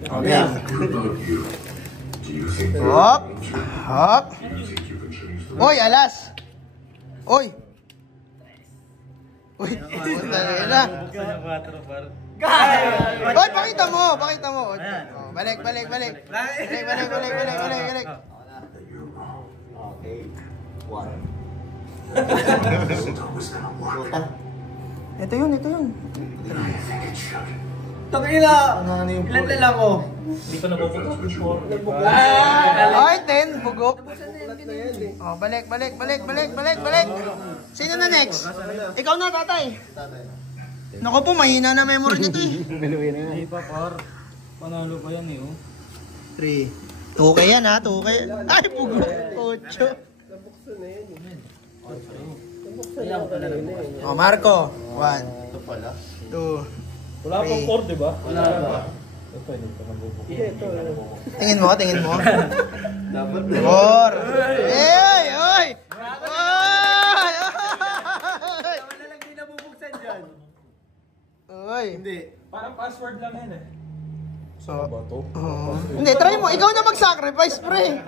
Okay. Hop. Hop. Oy, alas. Oy. Uy, puta na. Oy, pakita mo. Pakita mo. Oh, balik. Balik. Okay. 1. Ito yun. Tangina! Ilan na lang ko? Hindi pa nabubugok. Ay, 10. Bugok. Oh, balik. Sino na next? Ikaw na, tatay. Naku po, mahina na memory nito eh. Hindi pa, par. Panalo pa yan eh, oh. 3. 2K yan ha, 2K. Ay, bugok. 8. Oh, Marco. 1. 2. Wala pang 4, di ba? Wala ba? Tingin mo. Dapat 4. Hey! Oy! Wala lang din nabubuksan dyan. Oy! Hindi. Parang password lang yan eh. So, hindi, try mo. Ikaw na mag-sacrifice, pre.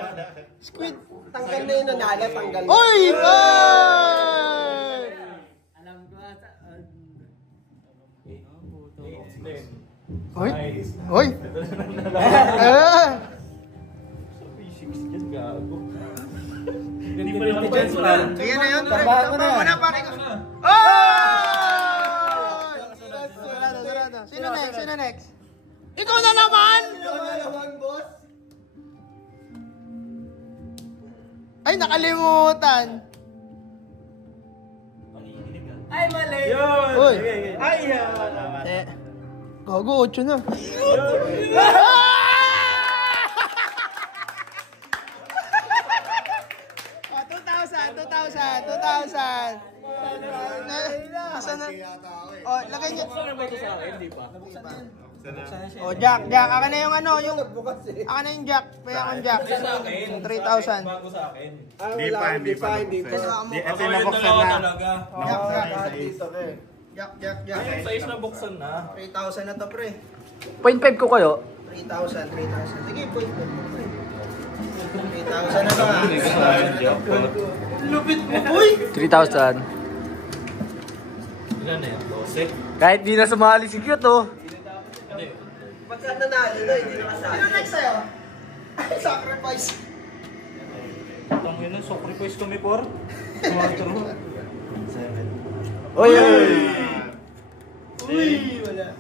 Squid. Tanggal na yun na nala, tanggal na. Oy! Alam ko ata. Oy! Oy! Hindi pa yung chance mo na. Sige na yun. Tambahan mo na. Muna, pare. Oh! Sarado. Sino next? Ikaw na naman! Boss. Ay, nakalimutan. Ay, mali. Uy! Ay, Gago, 8 na. Ah, 2,000. Asan na? Oh, lagay niyo. Oh, Jack. Aka na yung ano, yung... Aka na yung Jack. Paya akong Jack. 3,000. Bago sa akin. Hindi pa. Ito yung nabuksan na. Jack. Yung size na buksan na. 3,000 na to, pre. 0.5 ko kayo. 3,000. Sige, point. 3,000 na to, ha? Lupit mo, boy! 3,000. Ilan na yan? 12? Kahit di na sumali si Cute, oh. Ba't saan nanalo na? Hindi na kasali. Sino next sa'yo? Sacrifice. Tangin na, sacrifice kami por. 7. Oy! Uy, wala.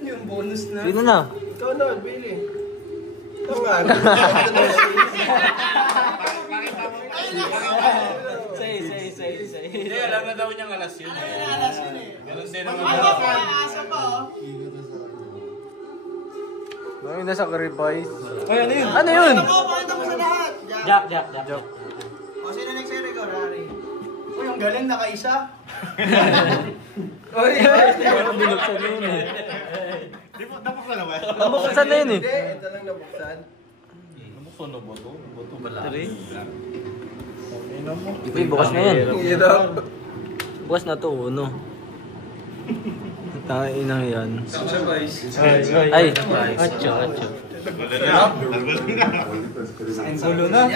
Yung bonus na. Sino na? Ikaw na, Billy. Ikaw nga. Say. Hindi, alam na daw niyang alas yun eh. Ganun din naman. Ay, asa pa, oh. Ano yung sacrifice? Ay, ano yun? Ano yun? Pakita mo sa lahat. Jack. O, sino next sa'yo, Rico? Rari. Uy, ang galing, nakaisa. Parang binuksan yun eh. Nabuksan na yun eh. Hindi, ito lang nabuksan. Nabuksan na ba ito? Bato ba lang? Uy, bukas na yan. Hirap. Bukas na to, ano? Tangina yan. Ay, atcho. Gulo na.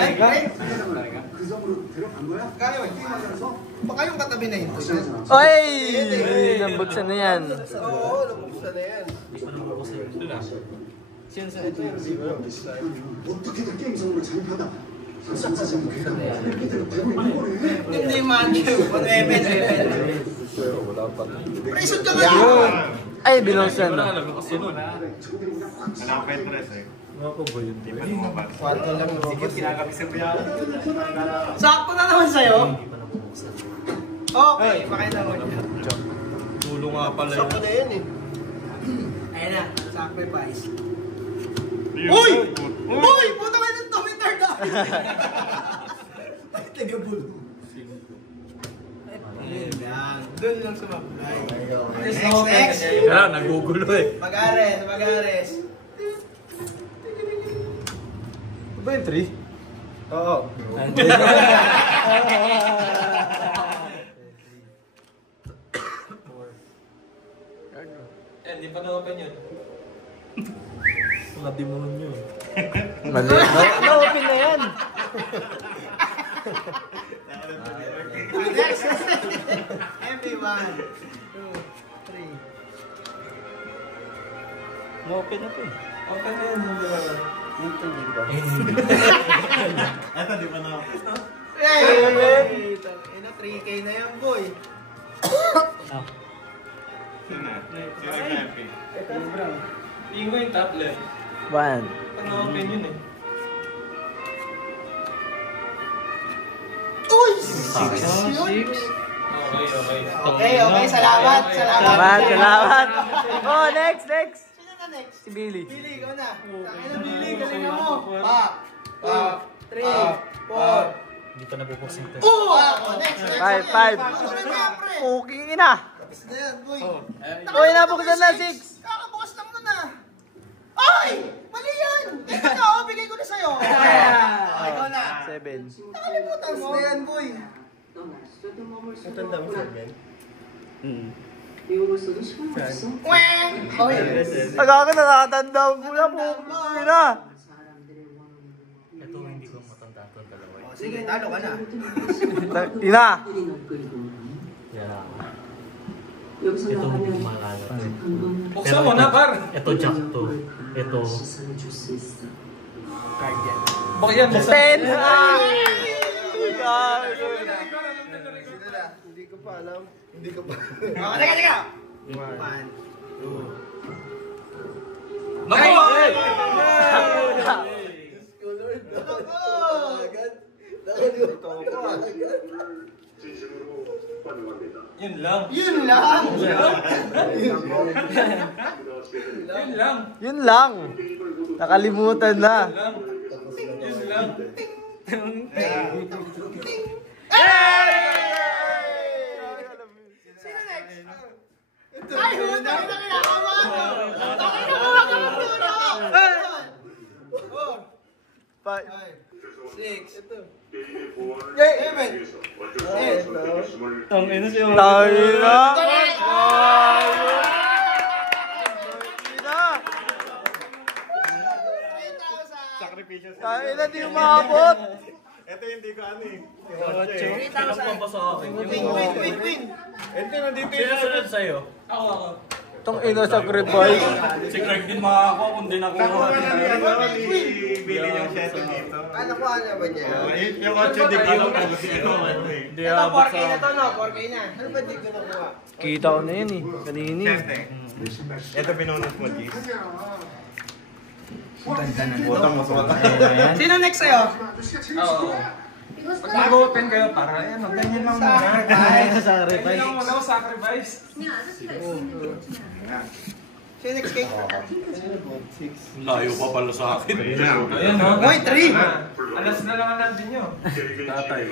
Baka yung katabi na ito. Oy! Nabuksan na yan. Oo, nabuksan na yan. Hindi man-q. Presyon ka nga. Ay, binuksan na. Kwarto lang robot. Sakto na naman sa'yo. Okay, pakita mo. Gulo nga pala Sakto na yan eh. Ayan na, sacrifice. Uy! Uy! Puta ka ng Twitter na! Ay, taga-bulo. Yan, doon lang sumablay. Next. Kaya, nagugulo eh. Mag-ares. Ba yung 3? Oo. Hindi pa na-open yun. Mga demonyo. Mali. Na-open na yan. Next. Everyone. 2, 3. Na-open na to. Okay na yun. Ito, di pa na-open. Hey! 3K na yan, boy. Sino happy? Pingo yung top left. 1. Pag-open yun eh. Uy! 6. Okay. Salamat. Salamat. Oh, next. Sino na next? Si Billy. Billy, ikaw na. Sa'kin na, Billy. Galingan mo. Pa. 2, 3, 4. Hindi pa nabubuksin ito. Next. 5. Susunod na, pre. Okay na. Tapos na yan, boy. Uy, nabuksan na 6. Kakabukas lang nun ah. Ay! Mali yan! Ito na, bigay ko na sa'yo. Ikaw na. 7. Nakalimutan mo. Na yan, boy. Matanda mo sa amin. Weng! Okay. Agaka na nakatanda mo na po. Ina. Ito hindi ko matanda ito dalawa. Sige, talo ka na. Ina. ito hindi ko maalala. Buksan mo na, par! Ito Jack to. Ito. Baka yan, buksan. 10. Hindi ko pa alam. Hindi ko pa. Teka. 1, 2. Naku! Yun lang. Yun lang. Yun lang. Yun lang. Nakalimutan na. Yun lang. Sino next? Ay, huwag na kinakawa. Okay na kuha ka ng tulo. 5. 6. Ito. 7. Ang ina siya. Tayo na. Tayo na, di umabot. Ito hindi ko ano eh. 3,000. Win. Ito nandito yung sunod sa'yo. Ako. Itong ino sacrifice. Si Craig din makakakuha kung di nakuha. Bili yung sheto dito. Ano ko ano ba niya? Yung 8 di ko Hindi Ito, abot 4K na sa... to, no? 4K na. Ano ba di ko nakuha? Kita ko na yun eh. Kanini. Ito pinunod mo, Gis. Sino next sa'yo? Oo. Pag mag-open kayo, para yan, ganyan lang muna. Ganyan lang muna, sacrifice. Sino next cake? Layo pa pala sa akin. Ayan no? Uy, 3! Alas na lang ang nandun nyo. Tatay.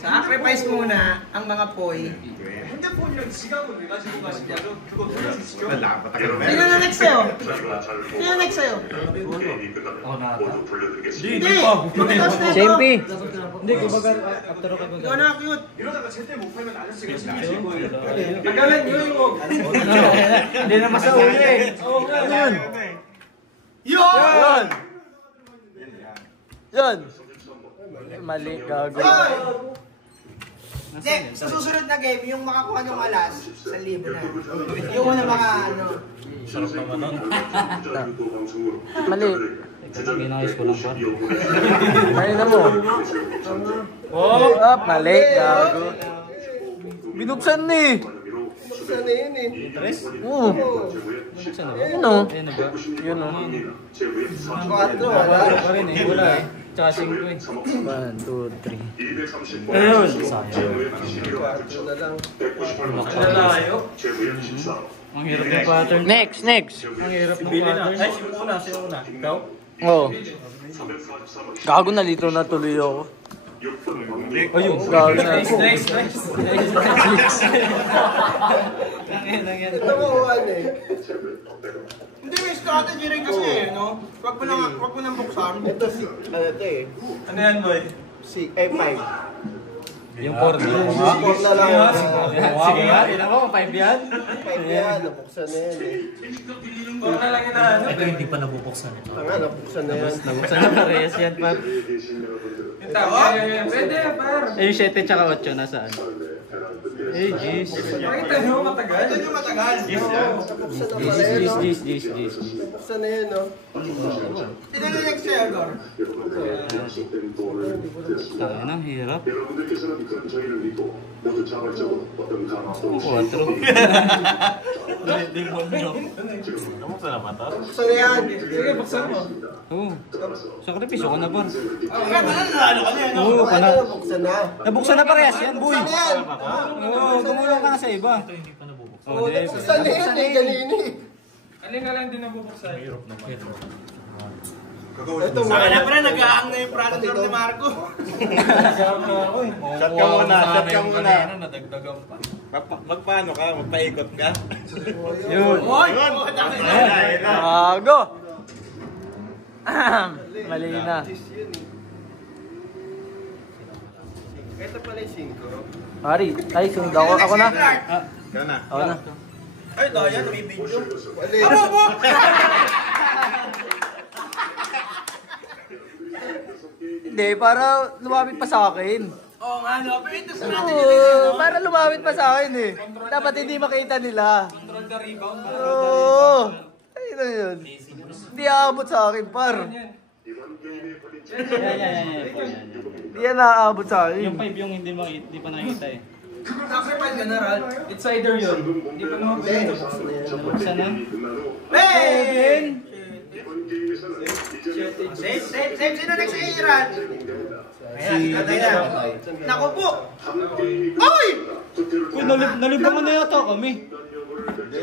Sacrifice muna ang mga poy. Sino na next sa'yo? Sino next sa'yo? Hindi! Tapos na ito! JP. Hindi, kumbaga after ako Ikaw na, cute! Tagalan nyo yung Hindi na masauli eh. Yun. Yun! Yun. Mali, gago. Hindi, sa susunod na game, yung makakuha ng alas, 1,000 na. Yung una mga ano. sarap naman nun. Mali. ginayos ko lang pa. Mali na mo. Oh! Ah, mali, gago. Binuksan na eh. Sana yun eh. Oo. Yun o. Ayun na ba? Yun o. 4, wala. Wala rin eh, wala eh. Tsaka 5 eh. 1, 2, 3. Ayun! Na lang. Nalayo. Ang hirap ng pattern. Next. Ang hirap ng pattern. Ay, si una. Ikaw? Oo. Gago, nalito na tuloy ako. Ayun. Gago na. Nice. Ito mo, ano eh. Hindi, may strategy rin kasi eh, no? Wag mo nang buksan. Ito eh. Ano yan, boy? 5. Yung 4 na. 4 na lang. Sige nga, tinan mo, 5 yan. 5 yan, nabuksan na yan eh. Ito hindi pa nabubuksan ito. Tanga, nabuksan na yan. Nabuksan na parehas yan, par. Pwede, par. Eh, yung 7 tsaka 8 nasaan? Eh, jeez. Pakita nyo matagal. Ito nyo matagal. Nabuksan na pala yan, no? Jeez. Nabuksan na yan, no? Sino na next year, Gor? Tangin ang hirap. 4. Nabuksan na yan. Sige, buksan mo. Oo. Sakripisyo ka na, par. Kaya nanalo ka na yan. Oo, Ano, nabuksan na? Nabuksan na parehas yan, boy. Nabuksan na yan. Oo, gumulong ka na sa iba. Oo, nabuksan na yan eh, kanina eh. Alin na lang din nabubuksan. Ito mo. Kaya pala nag-aang na yung processor ni Marco. Shot ka muna, shot ka muna. Magpaano ka? Magpaikot ka? Yun. Oy! Gago! Mali na. Ito pala yung 5. Pari, ay, sunod ako. Ako na. Ikaw na. Ako na. Ay, daya, may video. Wali. Hindi, para lumapit pa sa akin. Oo nga, no? Pero ito sa natin Oo, para lumapit pa sa akin eh. Dapat hindi makita nila. Control the rebound. Oo. Ay, na yun. Hindi aabot sa akin, par. Yan. Hindi yan naaabot sa Yung akin. 5 yung hindi pa nakikita eh. Sacrifice ka na, Ral. It's either yun. Hindi pa naman pwede. Nabuksan na. Hey! Save. Sino next kay Ral? Ayan, naku po! Oy! Uy, nalibangan na yata kami.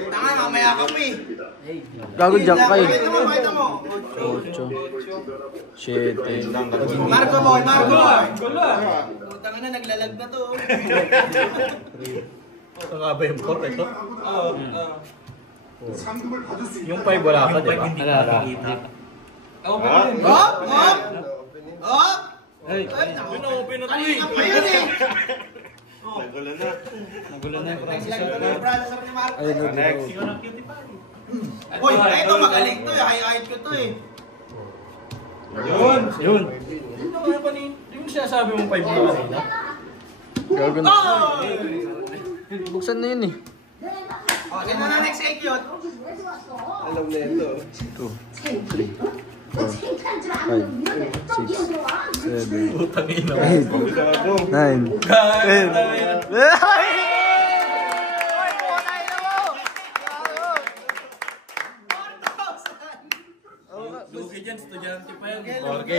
Tanga, mamaya kami. Gago jump kayo. Pakita mo. 8, 7. Marco boy, Marco boy. Gulo ah. Tanga na, naglalag na to. Yung 5 wala pa, di ba? Wala pa. Ako pa rin. Hop! Hop! Hop! Ay, Kanina pa yun eh. Nagulo na. nagulo na yung Naglag processor. na yung processor ni Marco. Next. Uy, ito magaling to eh. High-height ko to eh. Yun. Ano kaya pa ni... Yung sinasabi mong 5 na kanina? Gago na. Oh! Buksan na yun eh. Oh, sino na next kay Cute? Alam na ito. 2, 3, 4, 5, 6, 7, 8, 9, 10. Lugi dyan, estudyante pa yan. 4K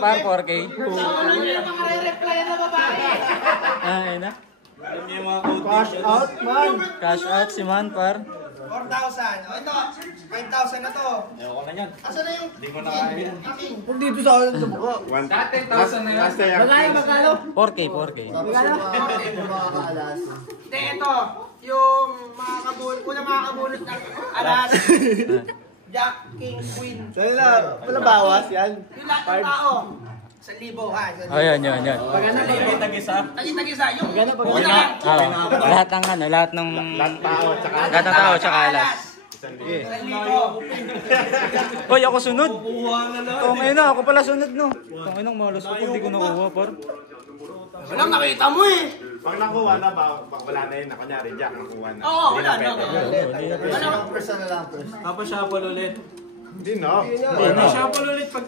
pa, 4K. Ano yung mga re-reply na babae? Ayun na. Cash out, man. Cash out si Man, par. 4,000. O ito, 5,000 na to. Ayoko na yan. Asan na yung... Hindi ko na kaya. Aking. Dito sa akin sa buka. Dati 10,000 na yan. Magkano? 4K, 4K. Hindi, ito. Yung una makakabunot ng alas. Jack, King, Queen. Saan na? Wala bawas yan? Yung lahat ng tao. 1,000 ha. Oh, yan. Tag-isa. Yung una lang. Lahat ng ano, lahat ng tao tsaka alas. 1,000. Hoy, ako sunod. Tungay na, ako pala sunod no. Tungay nang malas ko, hindi ko nakuha, par. Walang nakita mo eh. Pag nakuha na ba, wala na yun. Kunyari, Jack, nakuha na. Oo, wala na. Tapos shuffle ulit. Hindi na. Shuffle ulit pag...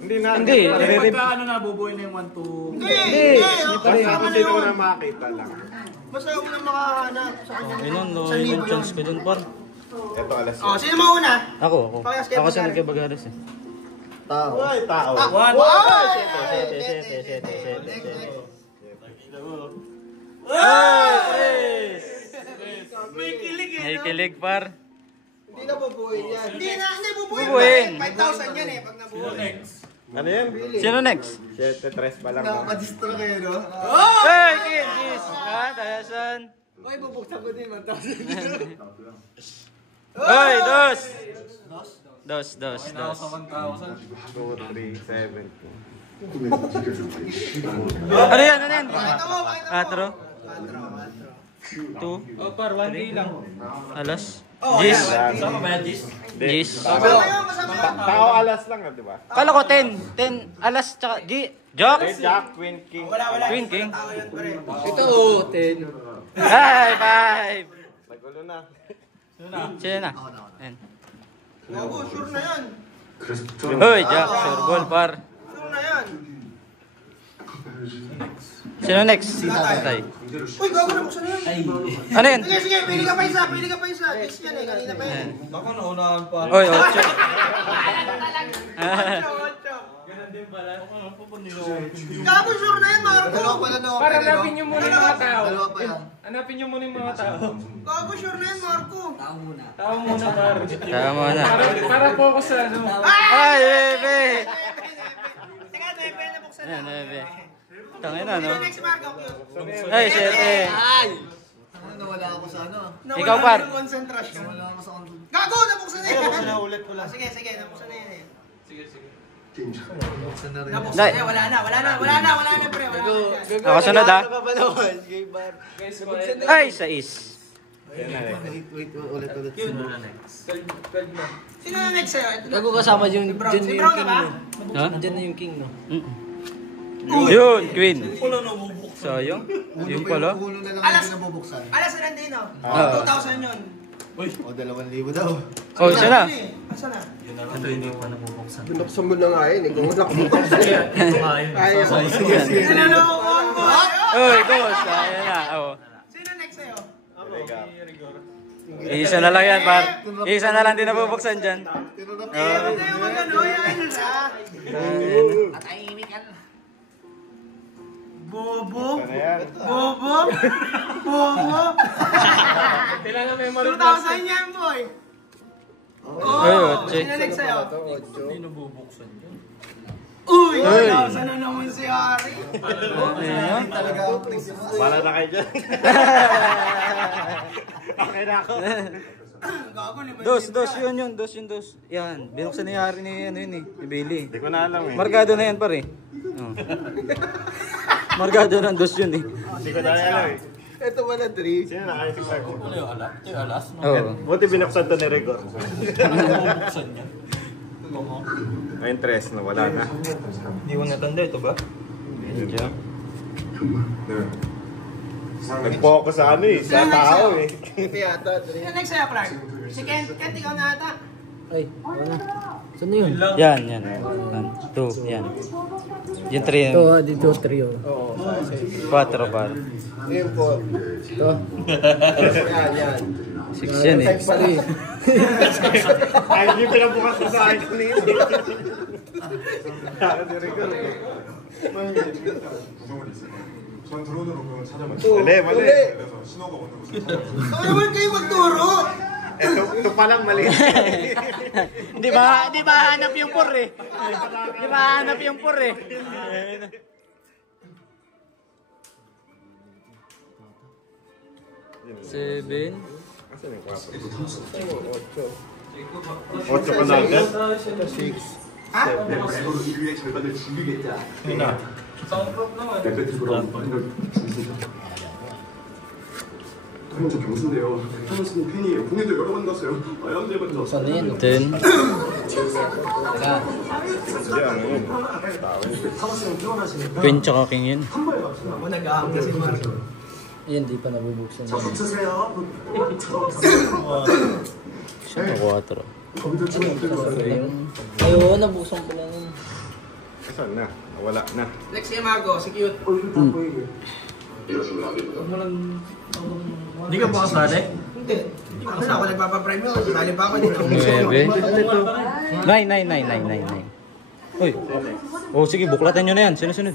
Hindi na. Hindi. Pagka ano na, bubuhay na yung 1, 2. Hindi. Basta kung sino na makakita lang. Basta ako na makahanap sa kanya. Ayun, no, yung chance ko dun, par. Ito alas. Oh, sino mauna? Ako. Parehas kayo Ako sunod Bagares. kay Bagares eh. Ay, tao. May kilig eh. May kilig, par. Hindi na bubuhin yan. Hindi bubuhin. Bubuhin. 5,000 yan eh pag nabuhay. Ano yan? Sino next? 7-3 pa lang. Nakakadistro kayo, no? Hey, Kids! Ah, tayasan. Okay, bubuksan ko din, 1,000. Hoy, dos. 1,000. 2, 3, 7. Ano yan? Ano yan? Pakita mo. 4. 2. Oh, par, 1K lang. Alas. Oh, Gis. Sama ba yan, Gis? Gis. Kasama yun. Tao alas lang, di ba? Kala ko 10. 10. Alas tsaka Jock. Jack, Queen, King. Wala. Queen King. Tao yun, pre. Ito, 10. Ay, 5. Nagulo na. Sino na? Ayan. Gago, sure na yan. Hoy, Jack. Sure goal, par. Sure na yan. Sino next? Tay. Uy, gago na buksan na yan. Ano yan? Sige, pili ka pa isa. Next yan eh, kanina pa yan. Ako naunahan pa. Oy, 8. Gago, sure na yan, Marco. Para hanapin nyo muna yung mga tao. Dalawa pa yan. Hanapin nyo muna yung mga tao. Gago, sure na yan, Marco. Tao muna, par. Tama na. Para focus sa ano. Ay, bebe. Teka, Bebe, nabuksan na. Ayan, bebe. Tangin na, no? Sino next, Marco? Cute. Ay, syete. Nawala ako sa ano. Nawala Ikaw, par. ng konsentrasyon. Nawala ako sa Gago, nabuksan na yan. Nabuksan na ulit ko lang. Sige, nabuksan na yan eh. Buksan na rin. Nabuksan Dai. na yan, wala na, pre. Wala na. Ako sunod, ha? Guys, Ay, 6. Wait, ulit. Sino na next sa'yo? Ito na. Gago kasama yung Si Brown. Si Brown na ba? Ha? Diyan na yung king, no? Yun, Queen. Sayang. Yun pala. Ulo na lang Alas. yung nabubuksan. Alas na din, no? Oo. 2,000 yun. O, 2,000 daw. Oh, isa na. Asa na? Binuksan mo na nga yun. Ikaw mo Nalolokohan mo. Oy, boss. Ayan na. Oh. Sino next sa'yo? Isa na lang yan, par. Isa na lang din nabubuksan dyan. Huwag kayo mag-ano, yan na. Bobo? Ano yan? Bobo? kailangan memory 2,000 yan, boy. Ay, otse. Sino next sa'yo? Uy! Uy. 2,000 na naman si Ari. Ayan. Wala na kayo dyan. Okay na ako. Gago, liman. Dos, yun. Yan, binuksan ni Yari ni, ano yun eh, ni Bailey. Hindi ko na alam eh. Markado na yan, pare. Oh. Markado ng dos yun eh. Hindi ko na alam eh. Ito wala 3. Sino na kayo si Clark? Oo. Buti binuksan to ni Rigor. May interest na wala na. Hindi ko natanda ito ba? Diyan. Nag-focus sa ano eh, sa tao eh. Sino next sa'yo, Clark? Si Kent, ikaw na ata. Ay, wala. Saan yun? Yan. 2, yan. Yung 3, Ito, dito, 3. 4, par. Yun po. Ito. Yan. 6 yan eh. Ay, hindi pinabukas ko sa akin kanina. Si Rigor eh. 전 드론으로 그걸 찾아봤어요. Mali. 그래서 신호가 오는 곳을 찾아봤어요. Ano naman kayo magturo? Ito palang mali. Di ba hanap yung 4 eh. Di ba hanap yung 4 eh. 7. Asan yung 4? 8 ka na agad? 서로 인류의 절반을 죽이겠다. 레베티브로 모든 걸 죽이겠다. 저 경수인데요. 토마스는 팬이에요. 공연도 여러 번 갔어요. 언제 먼저? 10. Hindi, ano yun? 토마스는 뛰어나시니까 Queen tsaka king yun. 한 번에 맞추면 Ako nag-aam kasi Marco. Yan, di pa nabubuksan. 자, 붙으세요. Sino 4? 거기도 좀 어떨까요? Ay, oo, nabuksan ko lang. Saan na? Wala na. Next si Marco, si Cute. 얼굴 다 보이게. Hindi ka ba kasali? Hindi. Kasi ako nagpapaprime yun. Sali pa ako dito. 9. 9. Uy. Oh, sige, buklatan nyo na yan. Sino-sunod?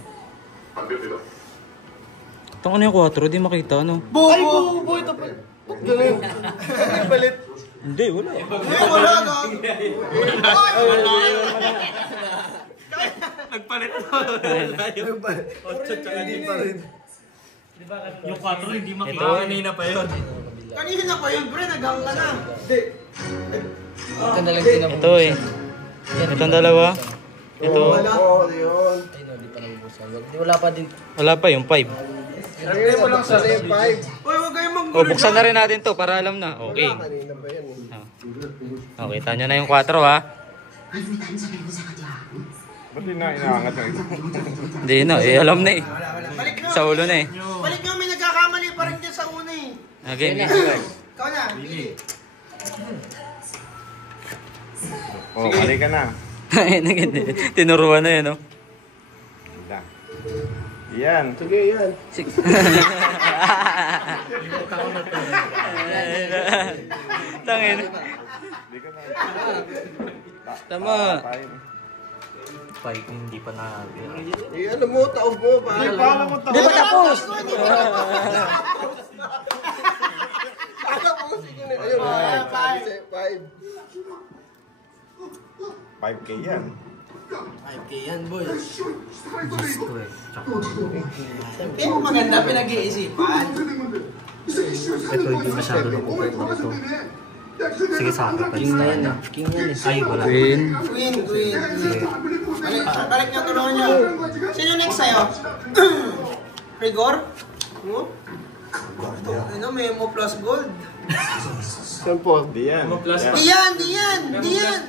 Itong ano yung 4? Di makita, ano? Bobo! Bobo! Ito pa. Palit. Hindi, wala. Wala ka. Nagpalit mo. Yung 4 hindi makita. Ito. Kanina pa yun. Kanina pa yun, pre. Naghang ka na. Ito na lang tinabuksan. Ito eh. Itong dalawa. Ito. Oo, yun. Wala pa din. Wala pa yung 5. Lagay mo lang sa 5. Uy, huwag kayong O, buksan na rin natin to para alam na. Okay. Kanina ba yan eh? Okay, kita nyo na yung 4 ha. Ba't di na inaangat yung ito? Hindi na, alam na eh. Balik nyo. Sa ulo na eh. Balik nyo, may nagkakamali pa rin dyan sa una eh. Okay. Ikaw na, pili. Oh, balik ka na. Tinuruan na yun, no? Ganda. Yan. Sige, yan. Tangin. Hindi ka na. Tama. Tayo. 5, hindi pa na. Eh, ano mo, taob mo, paalam. Di ba tapos? Sige na, ayun. 5. 5K yan. 5K yan, boy. Siyempre, maganda pinag-iisipan. ito hindi masyado na-compare na ito. Sige sa akin. King na yan ah. King yan eh. Ay, wala. Queen. Queen. Balik nyo, tulungan nyo. Sino next sa'yo? Rigor? Ano? Ano, Memo plus gold. Saan po? Di yan. Di yan! Hindi yan!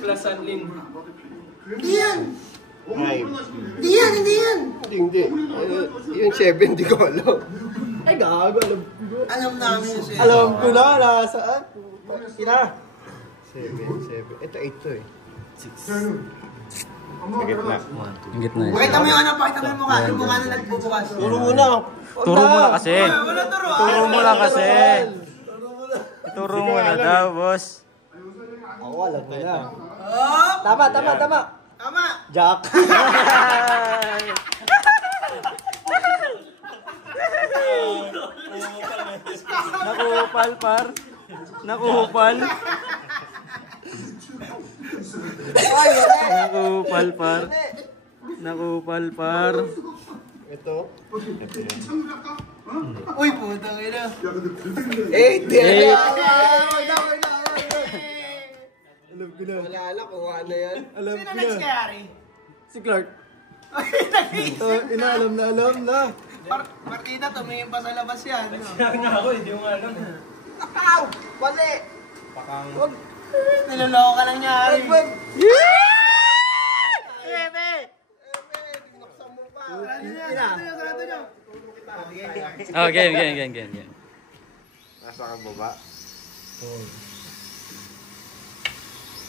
Hindi. Yung 7, hindi ko alam. Ay, gago, alam ko. Alam namin yun siya. Alam ko na, nasaan? Ina. 7. Ito 8 to eh. Sa gitna. Ang gitna eh. Pakita mo yung ano, pakita mo yung mukha. Yung mukha na nagbubukas. Turo muna. Turo mo na kasi. Wala turo. Turo mo na kasi. Turo mo na daw, boss. Ako, alam ko na. Oh! Tama. Tama! Jack. Nakupal, par. Nakupal. Nakupal, par. Nakupal, par. Ito. Uy, putang ina. 8. Alam ko na. Wala alam kung ano yan. Alam Sino next kay Ari? Si Clark. Ay, nag-iisip. Inaalam na. Partida, tumingin pa sa labas yan. Akaw! Mali! Niloloko ka lang niya, Ari. Sarado nyo. Oh, game. Nasa ka baba.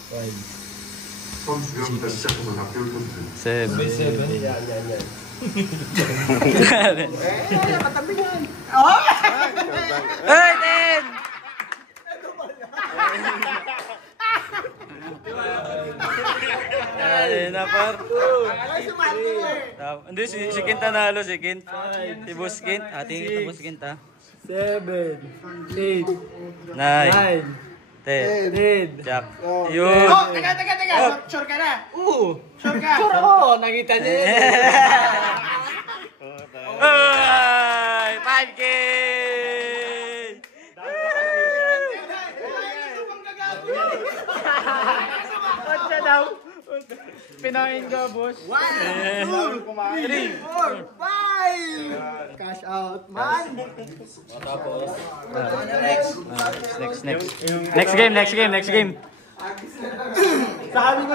7. Yan. Hey, 10! Ay, na par. Ay, sumati mo eh. Hindi, si Kint nanalo, si Kint. Si Boss Kint. Ating ito, Boss Kint, ha? 7. 8. 9. 10. Jack. Yun. Oh, teka. Sure ka na? Sure ka? Sure ako! Nakita niya yun. Ay, 5K! What's daw? Pinahin ka, boss. 1, 2, 3, 4, 5! Cash out, man! Next game. Sabi ko